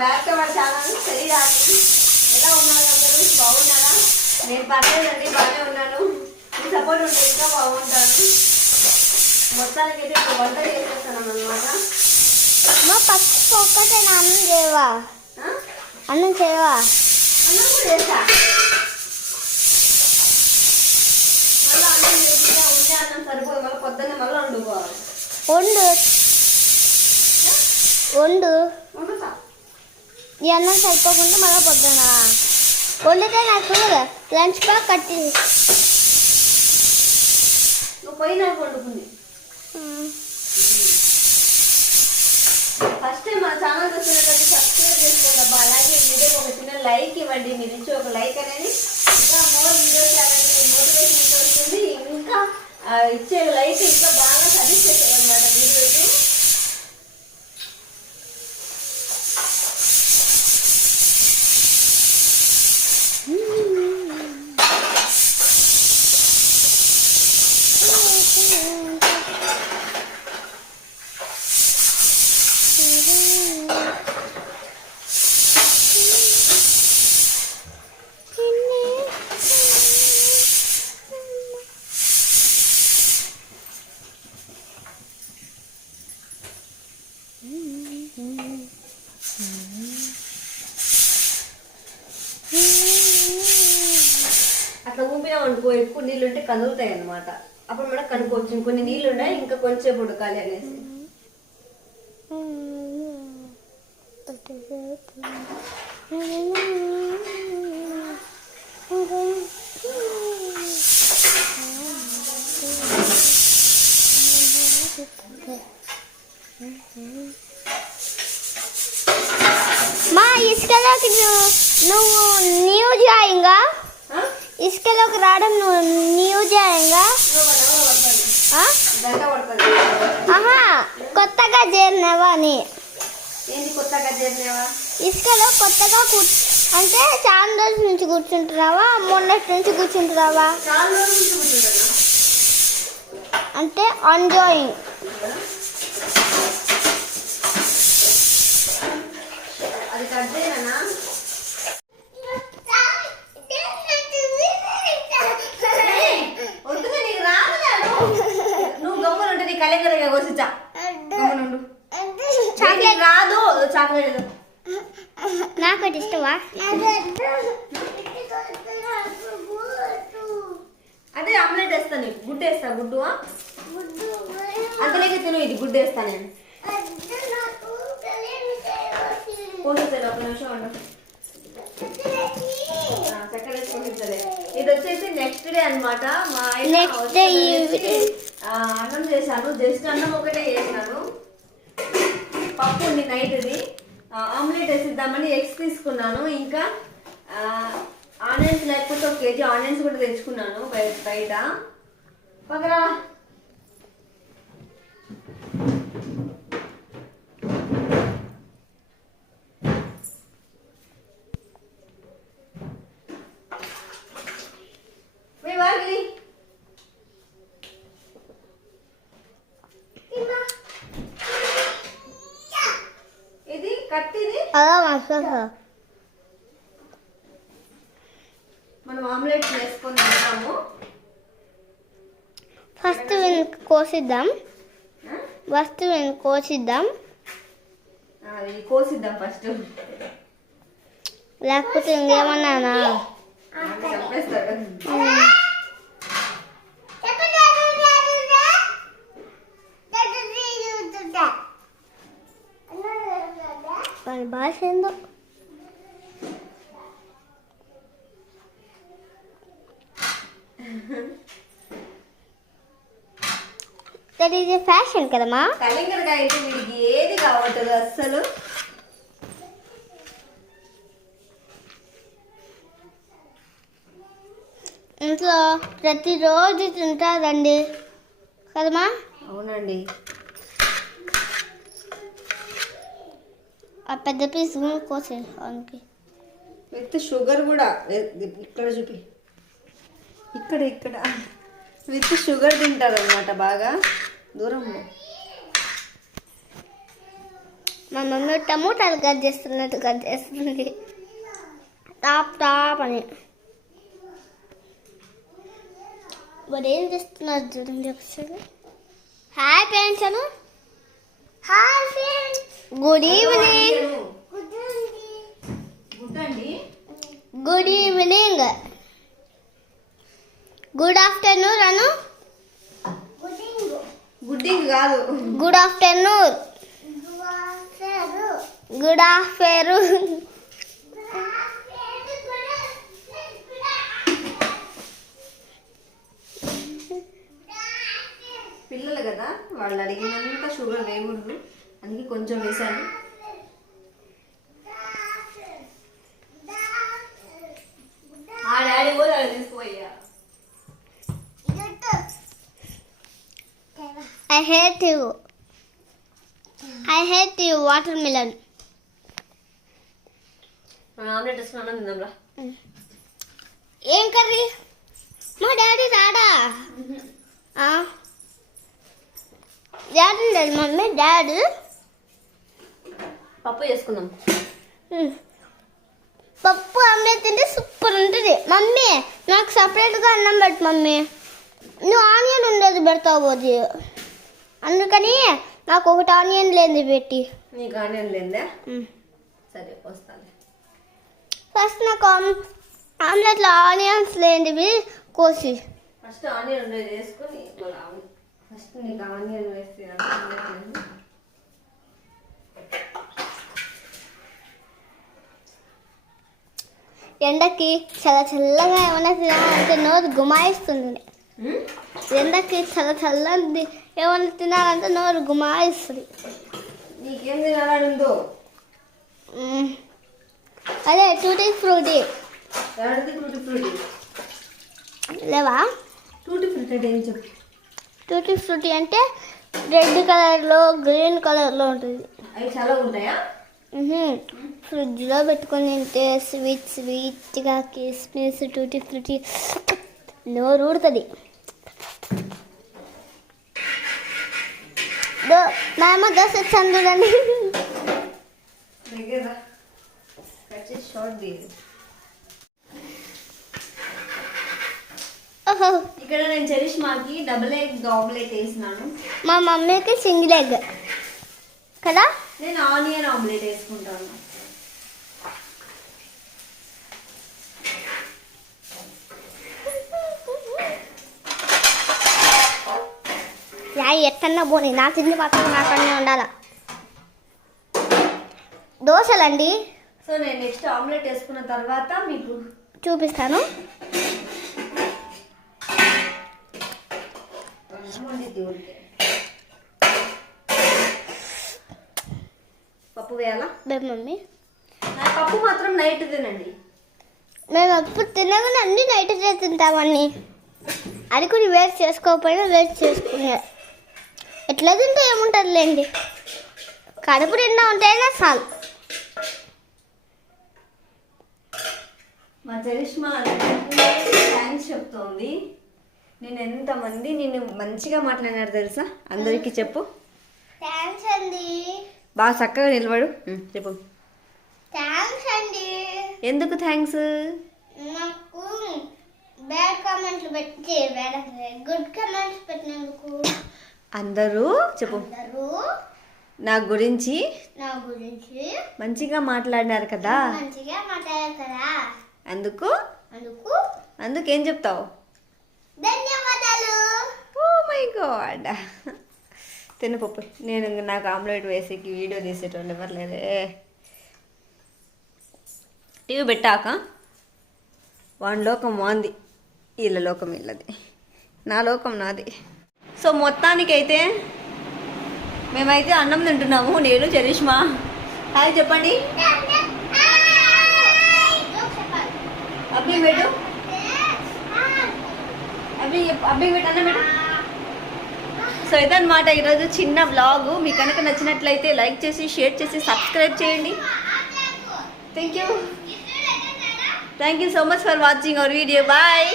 Back to our channel శరీరాన్ని ఎలా ఉన్నారు అందరూ? బాగున్నారా? నేను పర్లేదండి బాగానే ఉన్నాను. మీ సపోర్ట్ ఉంటే ఇంకా బాగుంటాను. మొత్తానికి అయితే ఇప్పుడు వంట చేసేస్తాను అనమాట మా పసుపు ఒక్కటే అన్నం చేయవా? అన్నం చేయవా? అన్నం కూడా చేస్తా. మళ్ళీ అన్నం చేసినా ఉండే అన్నం సరిపోదు. మళ్ళీ పొద్దున్న మళ్ళీ వండుకోవాలి. వండు. వండు. అన్నం సరిపోకుండా మళ్ళీ పొద్దున? వండితే నాకు లంచ్ బాగ్ కట్టి నువ్వు పోయినాక వండుకుంది. ఫస్ట్ మన ఛానల్ చూస్తున్నట్టు సబ్స్క్రైబ్ చేసుకోండి అబ్బా. అలాగే ఈ వీడియోకి ఒక చిన్న లైక్ ఇవ్వండి. మీరు ఇచ్చే ఒక లైక్ అనేది ఇంకా మోర్ వీడియోస్ చేయాలని మోటివేషన్ వస్తుంది ఇంకా ఇచ్చే లైక్ ఇంకా బాగా సజెస్ట్ చేస్తారు అనమాట వీడియోస్ అట్లా ఊపినా అనుకో ఎక్కువ నీళ్ళు ఉంటే కదులుతాయి అన్నమాట అప్పుడు మనం కనుక్కోవచ్చు కొన్ని నీళ్ళు ఉన్నాయి ఇంకా కొంచెం ఉడకాలి అనేసి. మా ఇసుకలోకి నువ్వు నువ్వు న్యూ జాయింగా? ఇసుకలోకి రావడం నువ్వు న్యూ జాయింగా ఇంకో one hour పడుతుంది. ఆ? గంట పడుతుంది ఆహా కొత్తగా చేరినావా అని ఇసుకలో కొత్తగా కూర్చు అంటే చాలా రోజుల నుంచి కూర్చుంటున్నావా మొన్నటి నుంచి కూర్చుంటున్నావా అంటే ఎంజాయింగ్ అది కట్ చేయనా వద్దుగా నీకు రాదులే నువ్వు గమ్మున ఉంటే నీ కలెంగరగా కోసిచ్చా గమ్మున ఉండు చాక్లెట్ రాదు చాక్లెట్. నాకు ఇష్టమా? అదే ఆమ్లెట్ వేస్తా నీకు. గుడ్డు వేస్తా గుడ్డు? అంతలేకే తిను ఇది గుడ్డు వేస్తా నేను. పోసేస్తాను ఒక నిమిషం ఉండు. వేసి పోసేస్తాలే. ఇది వచ్చేసి నెక్స్ట్ డే అన్నమాట. మా Next అన్నం చేశాను జస్ట్ అన్నం ఒకటే చేశాను. పప్పు ఉంది నైట్ది. ఆమ్లెట్ వేసిద్దామని ఎగ్స్ తీసుకున్నాను. ఇంకా ఆనియన్స్ లేకపోతే ఒక కేజీ ఆనియన్స్ కూడా తెచ్చుకున్నాను బయట బయట. పక్కరా మీ వారికి ఇది కత్తిది అలా మసాలా మనం ఆమ్లెట్ వేసుకొని తింటాము. ఫస్ట్ వీళ్ళని కోసిద్దాం? ఫస్ట్ వీళ్ళని కోసిద్దాం. ఇది కోసిద్దాం ఫస్ట్. లేకపోతే ఇంకేమన్నానా చంపేస్తాడు భాష ఏందో దట్ ఈజ్ ఏ ఫ్యాషన్ కదమ్మా కలింగరగా అయితే వీడికి ఏది కావట్లేదు అస్సలు. ఇంట్లో ప్రతిరోజు తింటారండి. కదమ్మా? అవునండి. ఆ పెద్ద పీస్ కోసే అవునికి విత్ షుగర్ కూడా ఇక్కడ చూపి. ఇక్కడ ఇక్కడ. విత్ షుగర్ తింటారు అనమాట బాగా. దూరం పో. మా మమ్మీ టమోటాలు కట్ చేస్తున్నట్టు కట్ చేస్తుంది. టాప్ టాప్ అని. మరి ఏం చేస్తున్నారు చూడండి ఒకసారి. Hi friends Anu. Hi friends good evening good evening good afternoon Anu గుడ్డింగ్ కాదు. గుడ్ ఆఫ్టర్నూన్ గుడ్ ఆఫ్టర్నూన్ పిల్లలు కదా వాళ్ళు అడిగినంత షుగర్ వేయకూడదు అందుకే కొంచెం వేసాను ఆ డాడీ కూడా తీసుకుపోయా hate you I hate you watermelon omelette వేసుకున్నాను తిందాంరా. ఏం కర్రీ? మా డాడీ రాడా? డాడీ లేదు మమ్మీ డాడీ. పప్పు చేసుకుందాం. పప్పు ఆమ్లెట్ తింటే సూపర్ ఉంటుంది. మమ్మీ నాకు సపరేట్గా అన్నం పెట్టు మమ్మీ. నువ్వు ఆనియన్ ఉండేది పెడతావు పోది అందుకని నాకు ఒకటి ఆనియన్ లేనిది పెట్టి. నీకు ఆనియన్ లేదే సరే వస్తాను ఫస్ట్ నాకు ఆమ్- ఆమ్లెట్లో ఆనియన్స్ లేనివి కోసి. ఫస్ట్ ఆనియన్ ఉండేది వేసుకొని ఫస్ట్ నీకు ఆనియన్ వేస్తే ఆమ్లెట్ లేదు. ఎండకి చాలా చల్లగా ఏమైనా తినాలంటే నోరు గుమాయిస్తుంది? ఎండకి చాలా చల్లది ఏమైనా తినాలంటే నోరు గుమాయిస్తుంది. నీకేం. అదే టూటీ ఫ్రూటీ. Tutti frutti? లేవా? టూటీ ఫ్రూటీ అంటే ఏం చెప్పు? టూటీ ఫ్రూటీ అంటే రెడ్ కలర్లో గ్రీన్ కలర్లో ఉంటుంది. అవి చాలా ఉంటాయా. ఫ్రిడ్జ్లో పెట్టుకొని తింటే స్వీట్ స్వీట్గా కిస్మిస్ టూటీ ఫ్రూటీ నోరు ఊడుతుంది దో- మా అమ్మ దోశ వచ్చాను చూడండి. ఇక్కడ నేను చరిష్మాకి డబుల్ ఎగ్ వేసినాను. మా మమ్మీకి సింగిల్ ఎగ్. కదా? నేను ఆనియన్ ఆమ్లెట్ వేసుకుంటాను. యా ఎట్టన్నా పోనీ. నా తిండి మాత్రం నాకన్నా ఉండాల? దోశలండి? సో నేను నెక్స్ట్ ఆమ్లెట్ వేసుకున్న తర్వాత మీకు చూపిస్తాను. పప్పు వేయాలా? బే మమ్మీ. పప్పు మాత్రం నైట్ తినండి. మేము ఎప్పుడు తినగానే అన్ని నైట్ తింటామని అది కూడా వేస్ట్ చేసుకోకపోయినా వేస్ట్ చేసుకునే. ఎట్లా తింటే ఏముంటుందిలేండి? కడుపు నిండా ఉంటేనే చాలు. మా చరిష్మా థ్యాంక్స్ చెప్తోంది. నేను ఎంతమంది నేను మంచిగా మాట్లాడినారు తెలుసా? అందరికీ చెప్పు. థ్యాంక్స్ అండి. బాగా చక్కగా నిలబడు. చెప్పు. థ్యాంక్స్ అండి. ఎందుకు థ్యాంక్స్ నాకు బ్యాడ్ కామెంట్లు పెట్టి బ్యాడ్ గుడ్ కామెంట్స్ పెట్టినందుకు. అందరూ చెప్పు. అందరూ నా గురించి నా గురించి మంచిగా మాట్లాడినారు కదా. మంచిగా మాట్లాడారు కదా. అందుకు? అందుకు అందుకేం చెప్తావు? ధన్యవాదాలు. ఓ మై గాడ్ తినపప్పు నేను నాకు ఆమ్లెట్ వేసేకి వీడియో తీసేటోళ్ళు ఎవరు లేదే టీవీ పెట్టాక వాడి లోకం వాంది వీళ్ళ లోకం వీళ్ళది. నా లోకం నాది. సో మొత్తానికైతే మేమైతే అన్నం తింటున్నాము. నేను చరిష్మా. హాయ్ చెప్పండి. అబ్బి పెట్టు. అబ్బి అబ్బి పెట్టు అన్నం పెట్టు. సో ఇదన్నమాట ఈరోజు చిన్న వ్లాగ్ మీకు కనుక నచ్చినట్లయితే లైక్ చేసి షేర్ చేసి సబ్స్క్రైబ్ చేయండి. Thank you thank you so much for watching our video bye